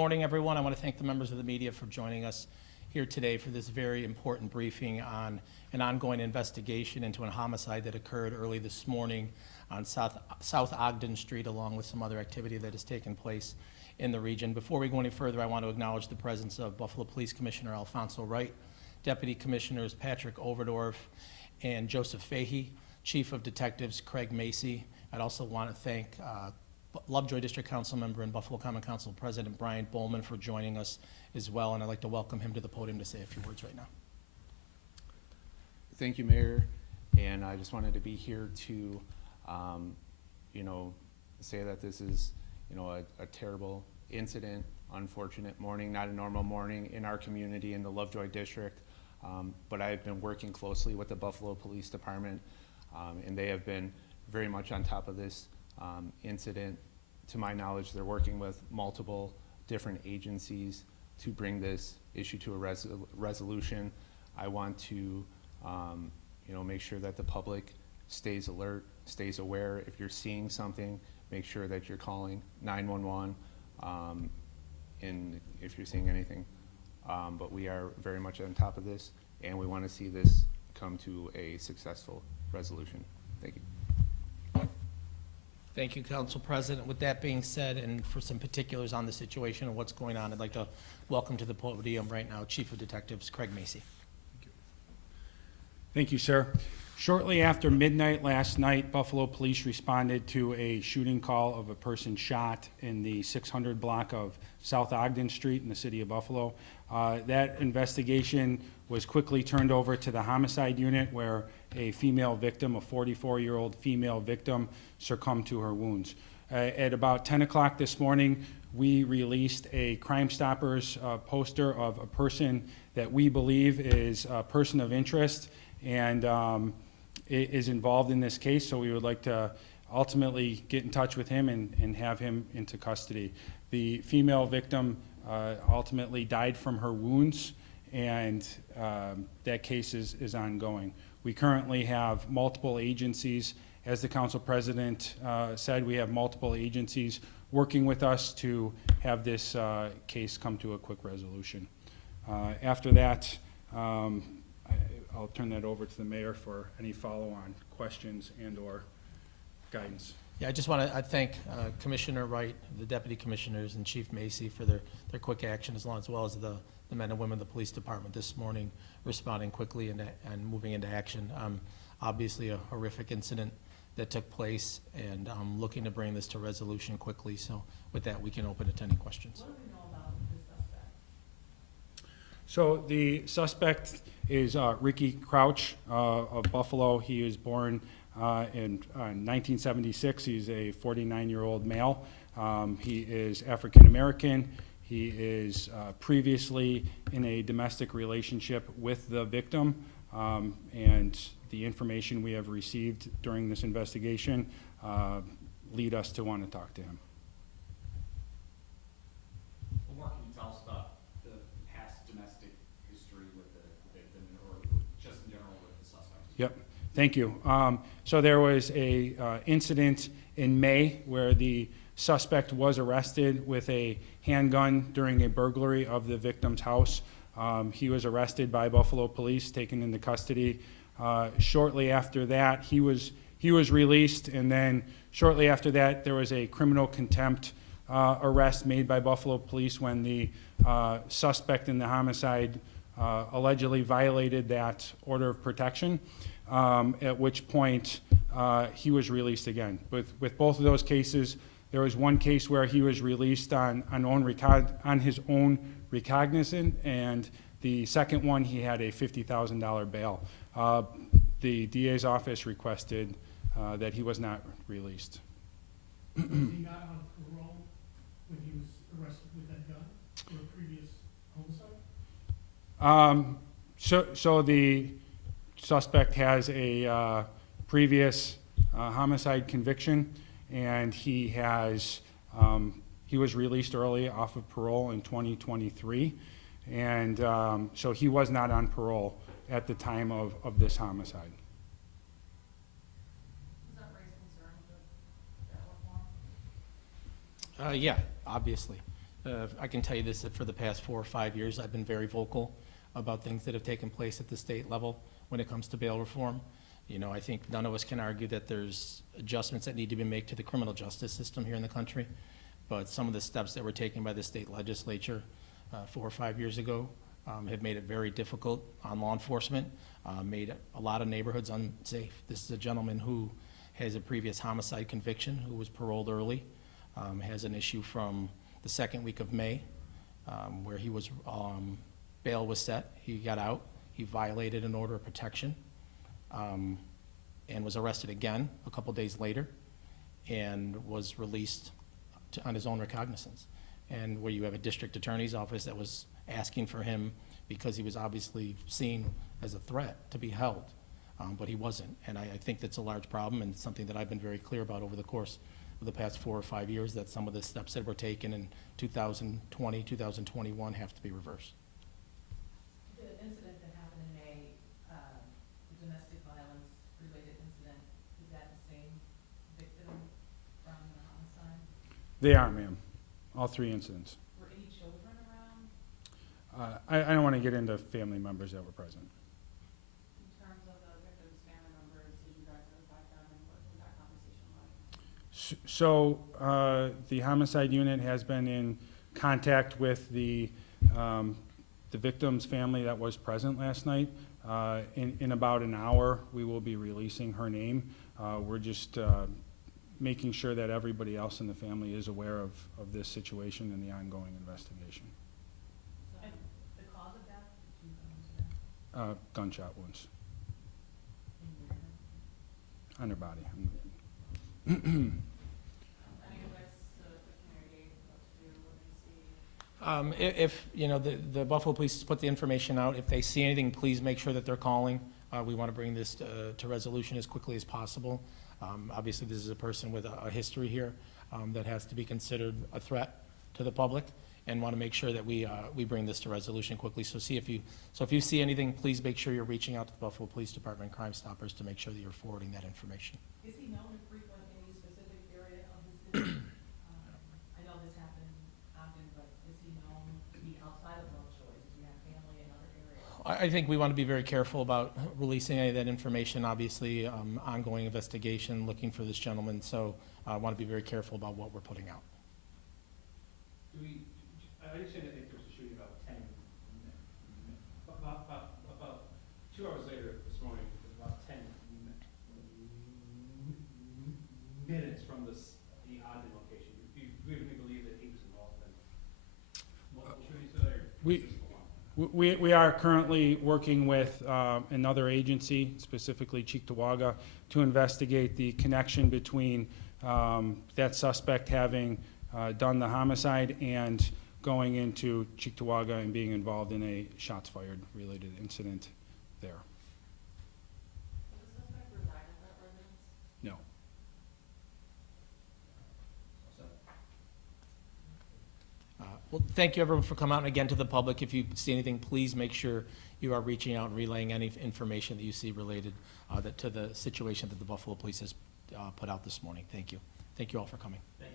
Morning, everyone. I want to thank the members of the media for joining us here today for this very important briefing on an ongoing investigation into a homicide that occurred early this morning on South Ogden Street, along with some other activity that has taken place in the region. Before we go any further, I want to acknowledge the presence of Buffalo Police Commissioner Alfonso Wright, Deputy Commissioners Patrick Overdorf and Joseph Fahey, Chief of Detectives Craig Macy. I'd also want to thank Lovejoy District Council member and Buffalo Common Council President Brian Bowman for joining us as well, and I'd like to welcome him to the podium to say a few words right now. Thank you, Mayor, and I just wanted to be here to, say that this is, a terrible incident, unfortunate morning, not a normal morning in our community in the Lovejoy District, but I've been working closely with the Buffalo Police Department, and they have been very much on top of this incident. To my knowledge, they're working with multiple different agencies to bring this issue to a resolution. I want to, make sure that the public stays alert, stays aware. If you're seeing something, make sure that you're calling 911, and if you're seeing anything. But we are very much on top of this, and we want to see this come to a successful resolution. Thank you. Thank you, Council President. With that being said, and for some particulars on the situation and what's going on, I'd like to welcome to the podium right now Chief of Detectives Craig Macy. Thank you, sir. Shortly after midnight last night, Buffalo Police responded to a shooting call of a person shot in the 600 block of South Ogden Street in the city of Buffalo. That investigation was quickly turned over to the homicide unit, where a female victim, a 44-year-old female victim, succumbed to her wounds. At about 10 o'clock this morning, we released a Crime Stoppers poster of a person that we believe is a person of interest and is involved in this case, so we would like to ultimately get in touch with him and have him into custody. The female victim ultimately died from her wounds, and that case is ongoing. We currently have multiple agencies. As the Council President said, we have multiple agencies working with us to have this case come to a quick resolution. After that, I'll turn that over to the Mayor for any follow-on questions and or guidance. Yeah, I just want to thank Commissioner Wright, the Deputy Commissioners, and Chief Macy for their quick action, as well as the men and women of the Police Department this morning responding quickly and moving into action. Obviously a horrific incident that took place, and I'm looking to bring this to resolution quickly. So with that, we can open it to any questions. What do we know about the suspect? So the suspect is Ricky Crouch of Buffalo. He was born in 1976. He's a 49-year-old male. He is African American. He is previously in a domestic relationship with the victim, and the information we have received during this investigation lead us to want to talk to him. Well, what can you tell us about the past domestic history with the victim, or just in general with the suspect? Yep, thank you. So there was a incident in May where the suspect was arrested with a handgun during a burglary of the victim's house. He was arrested by Buffalo Police, taken into custody. Shortly after that, he was released, and then shortly after that, there was a criminal contempt arrest made by Buffalo Police when the suspect in the homicide allegedly violated that order of protection, at which point he was released again. With both of those cases, there was one case where he was released on his own recognizance, and the second one, he had a $50,000 bail. The DA's office requested that he was not released. Was he not on parole when he was arrested with that gun for a previous homicide? So the suspect has a previous homicide conviction, and he was released early off of parole in 2023, and so he was not on parole at the time of this homicide. Does that raise concerns with that one more? Yeah, obviously. I can tell you this, that for the past 4 or 5 years, I've been very vocal about things that have taken place at the state level when it comes to bail reform. You know, I think none of us can argue that there's adjustments that need to be made to the criminal justice system here in the country, but some of the steps that were taken by the state legislature 4 or 5 years ago have made it very difficult on law enforcement, made a lot of neighborhoods unsafe. This is a gentleman who has a previous homicide conviction, who was paroled early, has an issue from the second week of May, where he was, bail was set, he got out, he violated an order of protection, and was arrested again a couple days later, and was released on his own recognizance. And where you have a district attorney's office that was asking for him because he was obviously seen as a threat to be held, but he wasn't. And I think that's a large problem, and something that I've been very clear about over the course of the past 4 or 5 years, that some of the steps that were taken in 2020, 2021 have to be reversed. The incident that happened in May, the domestic violence related incident, is that the same victim from the homicide? They are, ma'am, all 3 incidents. Were any children around I don't want to get into family members that were present. in terms of the victim's family members? Did you guys notify them, and what was that conversation like? So, the homicide unit has been in contact with the victim's family that was present last night. In about an hour, we will be releasing her name. We're just making sure that everybody else in the family is aware of this situation and the ongoing investigation. So, the cause of death, did you go into that? Gunshot wounds In your- on her body. Any advice to the community, what to do when they see? If, you know, the Buffalo Police has put the information out, if they see anything, please make sure that they're calling. We want to bring this to resolution as quickly as possible. Obviously, this is a person with a history here that has to be considered a threat to the public, and want to make sure that we bring this to resolution quickly. So if you see anything, please make sure you're reaching out to the Buffalo Police Department Crime Stoppers to make sure that you're forwarding that information. Is he known to frequent any specific area of the city? I know this happened in Ogden, but is he known to be outside of Lovejoy? Does he have family in other areas? I think we want to be very careful about releasing any of that information. Obviously, ongoing investigation, looking for this gentleman, so I want to be very careful about what we're putting out. I understand that there was a shooting about about 2 hours later this morning, about 10 minutes from the Ogden location. Do you really believe that he was involved in multiple shootings today? We are currently working with another agency, specifically Cheektowaga, to investigate the connection between that suspect having done the homicide and going into Cheektowaga and being involved in a shots fired related incident there. Does the suspect reside at that residence? No. Well, thank you everyone for coming out, and again to the public, if you see anything, please make sure you are reaching out and relaying any information that you see related to the situation that the Buffalo Police has put out this morning. Thank you. Thank you all for coming. Thank